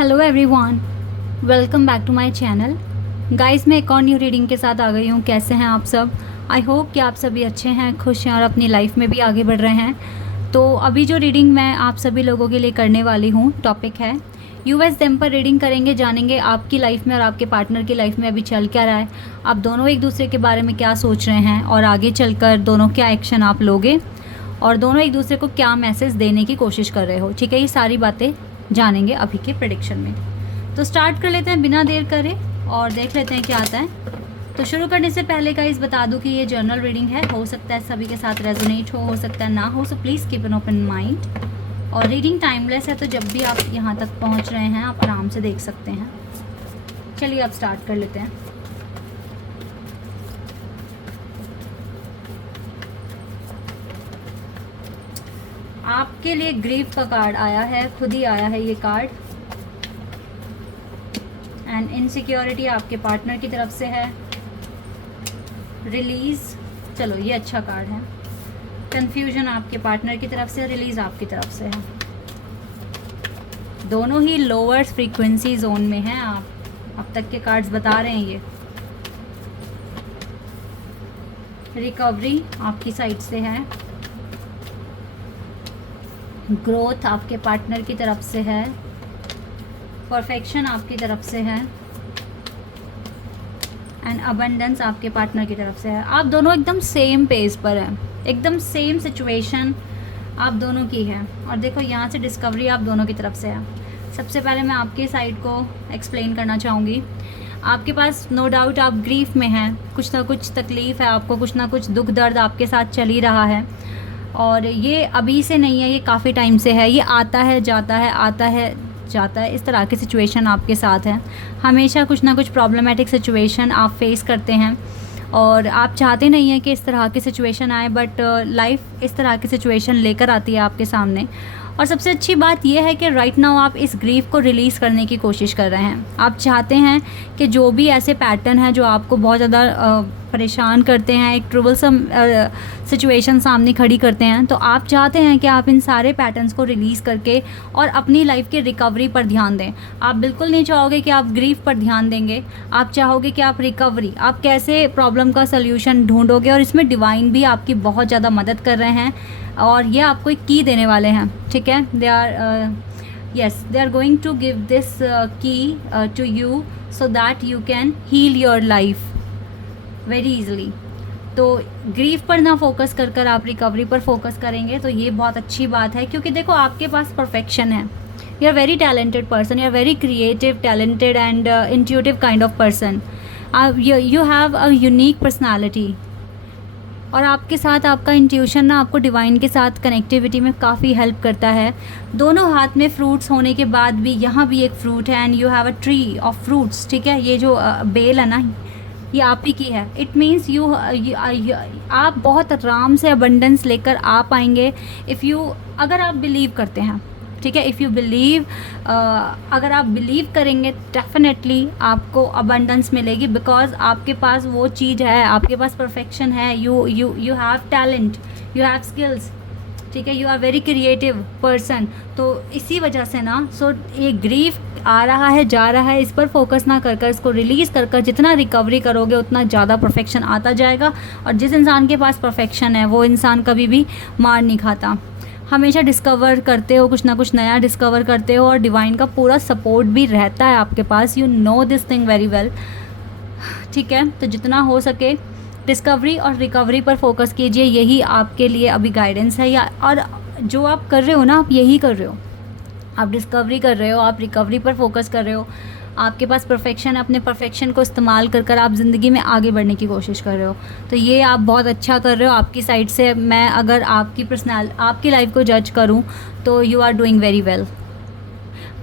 Hello everyone, welcome back to my channel. Guys, मैं एक और न्यू रीडिंग के साथ आ गई हूँ। कैसे हैं आप सब? आई होप कि आप सभी अच्छे हैं, खुश हैं और अपनी लाइफ में भी आगे बढ़ रहे हैं। तो अभी जो रीडिंग मैं आप सभी लोगों के लिए करने वाली हूँ, टॉपिक है यूएस डेम पर रीडिंग करेंगे, जानेंगे आपकी लाइफ में और आपके पार्टनर की लाइफ में अभी चल क्या रहा है, आप दोनों एक दूसरे के बारे में क्या सोच रहे हैं और आगे चलकर दोनों क्या एक्शन आप लोगे और दोनों एक दूसरे को क्या मैसेज देने की कोशिश कर रहे हो। ठीक है, ये सारी बातें जानेंगे अभी के प्रेडिक्शन में। तो स्टार्ट कर लेते हैं बिना देर करे और देख लेते हैं क्या आता है। तो शुरू करने से पहले गाइस बता दूं कि ये जनरल रीडिंग है, हो सकता है सभी के साथ रेजोनेट हो सकता है ना हो, so please keep an open mind. और रीडिंग टाइमलेस है, तो जब भी आप यहाँ तक पहुँच रहे हैं आप आराम से देख सकते हैं। चलिए अब स्टार्ट कर लेते हैं। आपके लिए ग्रीफ का कार्ड आया है, खुद ही आया है ये कार्ड। एंड इनसिक्योरिटी आपके पार्टनर की तरफ से है। रिलीज़, चलो ये अच्छा कार्ड है। कंफ्यूजन आपके पार्टनर की तरफ से, रिलीज़ आपकी तरफ से है। दोनों ही लोअर फ्रीक्वेंसी जोन में हैं आप, अब तक के कार्ड्स बता रहे हैं ये। रिकवरी आपकी साइड से है। ग्रोथ आपके पार्टनर की तरफ से है। परफेक्शन आपकी तरफ से है। एंड अबंडेंस आपके पार्टनर की तरफ से है। आप दोनों एकदम सेम पेज पर हैं, एकदम सेम सिचुएशन आप दोनों की है। और देखो यहाँ से डिस्कवरी आप दोनों की तरफ से है। सबसे पहले मैं आपके साइड को एक्सप्लेन करना चाहूँगी। आपके पास नो डाउट आप ग्रीफ में हैं, कुछ ना कुछ तकलीफ़ है आपको, कुछ ना कुछ दुख दर्द आपके साथ चल ही रहा है। और ये अभी से नहीं है, ये काफ़ी टाइम से है। ये आता है जाता है, आता है जाता है, इस तरह की सिचुएशन आपके साथ है। हमेशा कुछ ना कुछ प्रॉब्लमेटिक सिचुएशन आप फेस करते हैं और आप चाहते नहीं हैं कि इस तरह की सिचुएशन आए, बट लाइफ इस तरह की सिचुएशन लेकर आती है आपके सामने। और सबसे अच्छी बात यह है कि राइट नाउ आप इस ग्रीफ को रिलीज़ करने की कोशिश कर रहे हैं। आप चाहते हैं कि जो भी ऐसे पैटर्न है जो आपको बहुत ज़्यादा परेशान करते हैं, एक ट्रबलसम सिचुएशन सामने खड़ी करते हैं, तो आप चाहते हैं कि आप इन सारे पैटर्न्स को रिलीज़ करके और अपनी लाइफ के रिकवरी पर ध्यान दें। आप बिल्कुल नहीं चाहोगे कि आप ग्रीफ पर ध्यान देंगे, आप चाहोगे कि आप रिकवरी, आप कैसे प्रॉब्लम का सल्यूशन ढूंढोगे। और इसमें डिवाइन भी आपकी बहुत ज़्यादा मदद कर रहे हैं और ये आपको एक की देने वाले हैं। ठीक है, they are going to give this key to you so that you can heal your life very easily. तो ग्रीफ पर ना फोकस कर कर आप रिकवरी पर फोकस करेंगे तो ये बहुत अच्छी बात है, क्योंकि देखो आपके पास परफेक्शन है। You are very talented person, you are very creative, talented and intuitive kind of person. You have a unique personality और आपके साथ आपका इंट्यूशन ना आपको डिवाइन के साथ कनेक्टिविटी में काफ़ी हेल्प करता है। दोनों हाथ में फ्रूट्स होने के बाद भी यहाँ भी एक फ्रूट है and you have a tree of fruits. ठीक है, ये जो बेल है ना, ये आप ही की है। इट मीन्स आप बहुत आराम से अबंडेंस लेकर आ पाएंगे अगर आप बिलीव करते हैं। ठीक है, इफ़ यू बिलीव, अगर आप बिलीव करेंगे डेफिनेटली आपको अबंडेंस मिलेगी, बिकॉज आपके पास वो चीज़ है, आपके पास परफेक्शन है। You have talent, you have skills. ठीक है, you are very creative person. तो इसी वजह से ना ये ग्रीफ आ रहा है जा रहा है, इस पर फोकस ना कर कर इसको रिलीज़ कर कर जितना रिकवरी करोगे उतना ज़्यादा परफेक्शन आता जाएगा। और जिस इंसान के पास परफेक्शन है वो इंसान कभी भी मार नहीं खाता, हमेशा डिस्कवर करते हो, कुछ ना कुछ नया डिस्कवर करते हो और डिवाइन का पूरा सपोर्ट भी रहता है आपके पास। You know this thing very well. ठीक है, तो जितना हो सके डिस्कवरी और रिकवरी पर फोकस कीजिए, यही आपके लिए अभी गाइडेंस है। और जो आप कर रहे हो ना, आप यही कर रहे हो, आप डिस्कवरी कर रहे हो, आप रिकवरी पर फोकस कर रहे हो। आपके पास परफेक्शन है, अपने परफेक्शन को इस्तेमाल कर कर आप ज़िंदगी में आगे बढ़ने की कोशिश कर रहे हो। तो ये आप बहुत अच्छा कर रहे हो आपकी साइड से। मैं अगर आपकी लाइफ को जज करूँ तो you are doing very well.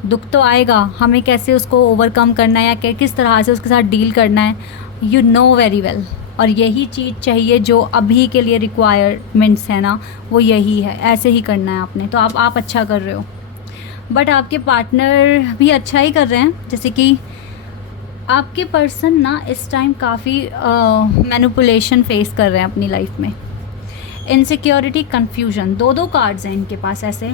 दुख तो आएगा, हमें कैसे उसको ओवरकम करना है या किस तरह से उसके साथ डील करना है, यू नो वेरी वेल। और यही चीज़ चाहिए जो अभी के लिए रिक्वायरमेंट्स है ना, वो यही है, ऐसे ही करना है आपने। तो आप अच्छा कर रहे हो, बट आपके पार्टनर भी अच्छा ही कर रहे हैं। जैसे कि आपके पर्सन ना इस टाइम काफ़ी मैनिपुलेशन फेस कर रहे हैं अपनी लाइफ में। इनसिक्योरिटी, कन्फ्यूजन, दो कार्ड्स हैं इनके पास ऐसे।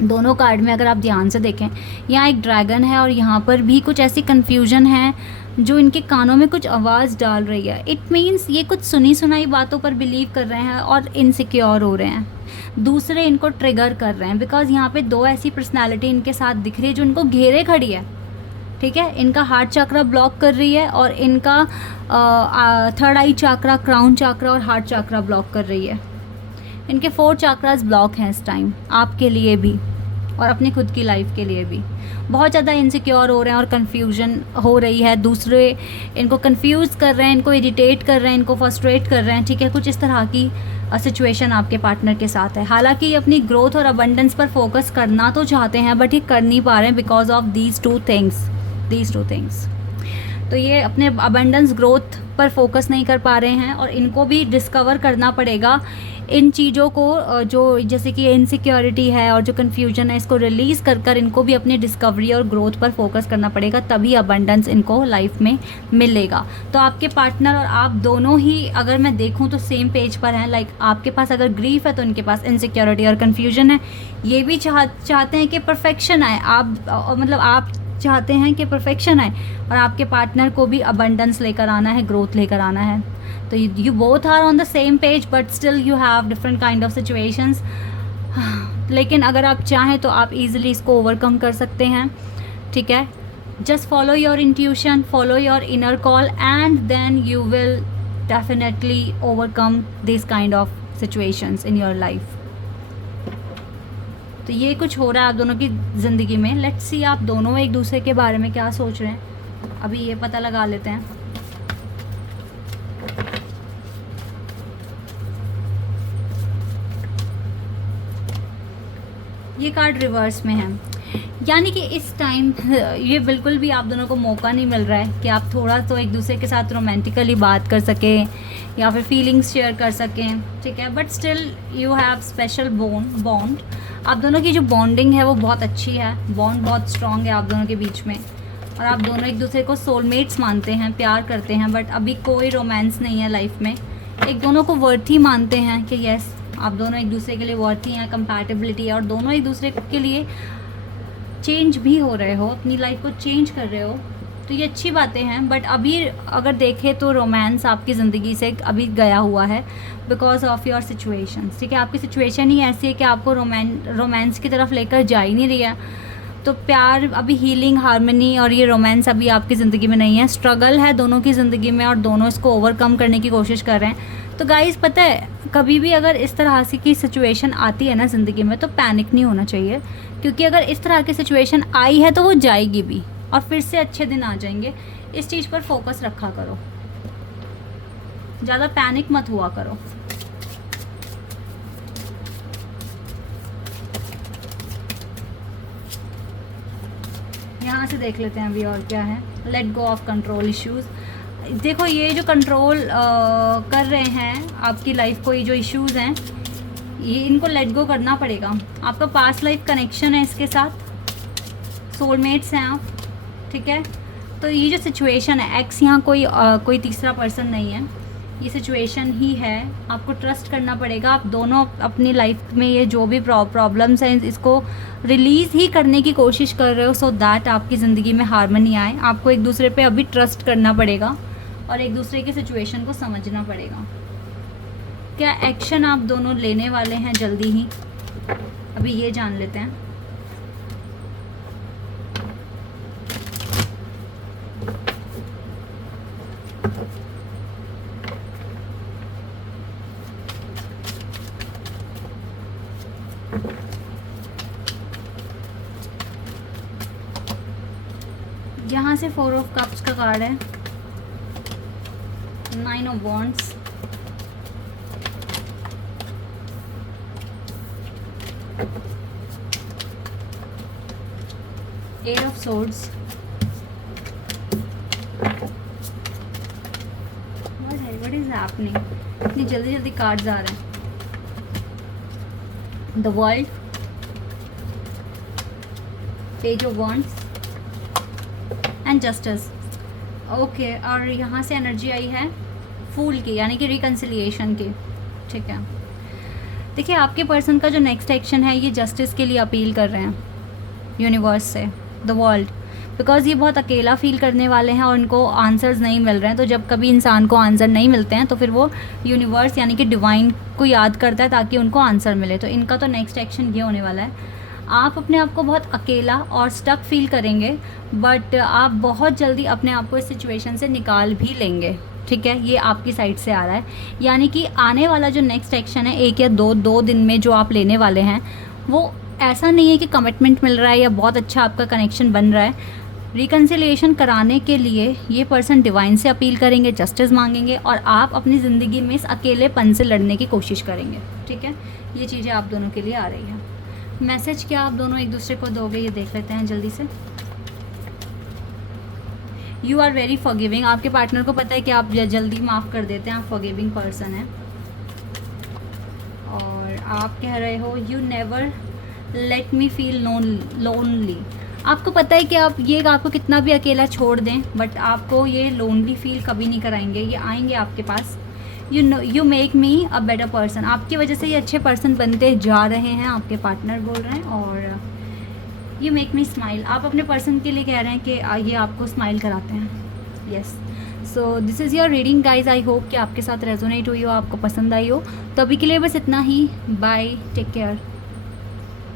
दोनों कार्ड में अगर आप ध्यान से देखें, यहाँ एक ड्रैगन है और यहाँ पर भी कुछ ऐसी कन्फ्यूजन है जो इनके कानों में कुछ आवाज़ डाल रही है। इट मीन्स ये कुछ सुनी सुनाई बातों पर बिलीव कर रहे हैं और इनसिक्योर हो रहे हैं, दूसरे इनको ट्रिगर कर रहे हैं। बिकॉज यहाँ पे दो ऐसी पर्सनैलिटी इनके साथ दिख रही है जो इनको घेरे खड़ी है, ठीक है। इनका हार्ट चक्रा ब्लॉक कर रही है और इनका थर्ड आई चक्रा, क्राउन चक्रा और हार्ट चक्रा ब्लॉक कर रही है। इनके 4 चक्रास ब्लॉक हैं इस टाइम, आपके लिए भी और अपनी खुद की लाइफ के लिए भी। बहुत ज़्यादा इनसिक्योर हो रहे हैं और कन्फ्यूजन हो रही है, दूसरे इनको कंफ्यूज कर रहे हैं, इनको इरिटेट कर रहे हैं, इनको फ्रस्ट्रेट कर रहे हैं, ठीक है। कुछ इस तरह की सिचुएशन आपके पार्टनर के साथ है। हालांकि ये अपनी ग्रोथ और अबंडेंस पर फोकस करना तो चाहते हैं बट ये कर नहीं पा रहे हैं because of these two things. तो ये अपने अबंडेंस ग्रोथ पर फोकस नहीं कर पा रहे हैं और इनको भी डिस्कवर करना पड़ेगा इन चीज़ों को, जो जैसे कि इनसिक्योरिटी है और जो कन्फ्यूजन है, इसको रिलीज़ कर कर इनको भी अपनी डिस्कवरी और ग्रोथ पर फोकस करना पड़ेगा, तभी अबंडेंस इनको लाइफ में मिलेगा। तो आपके पार्टनर और आप दोनों ही अगर मैं देखूं तो सेम पेज पर हैं। लाइक आपके पास अगर ग्रीफ है तो इनके पास इनसिक्योरिटी और कन्फ्यूजन है। ये भी चाहते हैं कि परफेक्शन आए, आप चाहते हैं कि परफेक्शन आए और आपके पार्टनर को भी अबंडेंस लेकर आना है, ग्रोथ लेकर आना है। तो you both are on the same page but still you have different kind of situations. लेकिन अगर आप चाहें तो आप इजीली इसको ओवरकम कर सकते हैं, ठीक है। Just follow your intuition, follow your inner call and then you will definitely overcome this kind of situations in your life. तो ये कुछ हो रहा है आप दोनों की ज़िंदगी में। लेट्स सी आप दोनों एक दूसरे के बारे में क्या सोच रहे हैं, अभी ये पता लगा लेते हैं। ये कार्ड रिवर्स में है, यानी कि इस टाइम ये बिल्कुल भी आप दोनों को मौका नहीं मिल रहा है कि आप थोड़ा तो एक दूसरे के साथ रोमांटिकली बात कर सकें या फिर फीलिंग्स शेयर कर सकें, ठीक है। But still you have special bond. आप दोनों की जो बॉन्डिंग है वो बहुत अच्छी है, बॉन्ड बहुत स्ट्रॉन्ग है आप दोनों के बीच में और आप दोनों एक दूसरे को सोलमेट्स मानते हैं, प्यार करते हैं। बट अभी कोई रोमांस नहीं है लाइफ में। एक दोनों को वर्थी मानते हैं कि यस आप दोनों एक दूसरे के लिए वर्थी हैं, कंपैटिबिलिटी है और दोनों एक दूसरे के लिए चेंज भी हो रहे हो, अपनी लाइफ को चेंज कर रहे हो। तो ये अच्छी बातें हैं। बट अभी अगर देखें तो रोमांस आपकी ज़िंदगी से अभी गया हुआ है बिकॉज ऑफ योर सिचुएशन, ठीक है। आपकी सिचुएशन ही ऐसी है कि आपको रोमांस की तरफ लेकर जा ही नहीं रही है। तो प्यार अभी हीलिंग, हार्मनी और ये रोमांस अभी आपकी ज़िंदगी में नहीं है। स्ट्रगल है दोनों की ज़िंदगी में और दोनों इसको ओवरकम करने की कोशिश कर रहे हैं। तो गाइस पता है कभी भी अगर इस तरह से की सिचुएशन आती है ना ज़िंदगी में तो पैनिक नहीं होना चाहिए, क्योंकि अगर इस तरह की सिचुएशन आई है तो वो जाएगी भी और फिर से अच्छे दिन आ जाएंगे। इस चीज़ पर फोकस रखा करो, ज़्यादा पैनिक मत हुआ करो। यहाँ से देख लेते हैं अभी और क्या है। Let go of control issues. देखो ये जो कंट्रोल कर रहे हैं आपकी लाइफ को, ये जो इश्यूज़ हैं ये इनको लेट गो करना पड़ेगा। आपका पास्ट लाइफ कनेक्शन है इसके साथ, सोलमेट्स हैं आप, ठीक है। तो ये जो सिचुएशन है, एक्स यहाँ कोई तीसरा पर्सन नहीं है, ये सिचुएशन ही है। आपको ट्रस्ट करना पड़ेगा। आप दोनों अपनी लाइफ में ये जो भी प्रॉब्लम्स हैं इसको रिलीज़ ही करने की कोशिश कर रहे हो सो दैट आपकी ज़िंदगी में हार्मनी आए। आपको एक दूसरे पे अभी ट्रस्ट करना पड़ेगा और एक दूसरे की सिचुएशन को समझना पड़ेगा। क्या एक्शन आप दोनों लेने वाले हैं जल्दी ही, अभी ये जान लेते हैं। यहाँ से 4 ऑफ कप्स का कार्ड है, 9 of wands, eight of swords, what is happening, इतनी जल्दी जल्दी कार्ड्स आ रहे हैं। The world, page of wands and justice. Okay, और यहाँ से एनर्जी आई है फूल की, यानी कि रिकन्सिलिएशन की, ठीक है। देखिए आपके पर्सन का जो नेक्स्ट एक्शन है ये जस्टिस के लिए अपील कर रहे हैं यूनिवर्स से, द वर्ल्ड, बिकॉज़ ये बहुत अकेला फील करने वाले हैं और उनको आंसर्स नहीं मिल रहे हैं। तो जब कभी इंसान को आंसर नहीं मिलते हैं तो फिर वो यूनिवर्स यानी कि डिवाइन को याद करता है ताकि उनको आंसर मिले। तो इनका तो नेक्स्ट एक्शन ये होने वाला है, आप अपने आप को बहुत अकेला और स्टक फील करेंगे, बट आप बहुत जल्दी अपने आप को इस सिचुएशन से निकाल भी लेंगे। ठीक है, ये आपकी साइड से आ रहा है, यानी कि आने वाला जो नेक्स्ट एक्शन है 1 या 2 दिन में जो आप लेने वाले हैं, वो ऐसा नहीं है कि कमिटमेंट मिल रहा है या बहुत अच्छा आपका कनेक्शन बन रहा है। रिकन्सिलिएशन कराने के लिए ये पर्सन डिवाइन से अपील करेंगे, जस्टिस मांगेंगे और आप अपनी ज़िंदगी में इस अकेलेपन से लड़ने की कोशिश करेंगे। ठीक है, ये चीज़ें आप दोनों के लिए आ रही हैं। मैसेज क्या आप दोनों एक दूसरे को दोगे ये देख लेते हैं जल्दी से। यू आर वेरी फॉरगिविंग, आपके पार्टनर को पता है कि आप जल्दी माफ़ कर देते हैं, आप फॉरगिविंग पर्सन हैं। और आप कह रहे हो you never let me feel lonely, आपको पता है कि आपको कितना भी अकेला छोड़ दें बट आपको ये लोनली फील कभी नहीं कराएंगे, ये आएंगे आपके पास। You make me a better person, आपकी वजह से ये अच्छे पर्सन बनते जा रहे हैं, आपके पार्टनर बोल रहे हैं। और यू मेक मी स्माइल, आप अपने पर्सन के लिए कह रहे हैं कि ये आपको स्माइल कराते हैं। Yes, so this is your reading guys, I hope कि आपके साथ रेजोनेट हुई हो, आपको पसंद आई हो। तो अभी के लिए बस इतना ही, बाय, टेक केयर।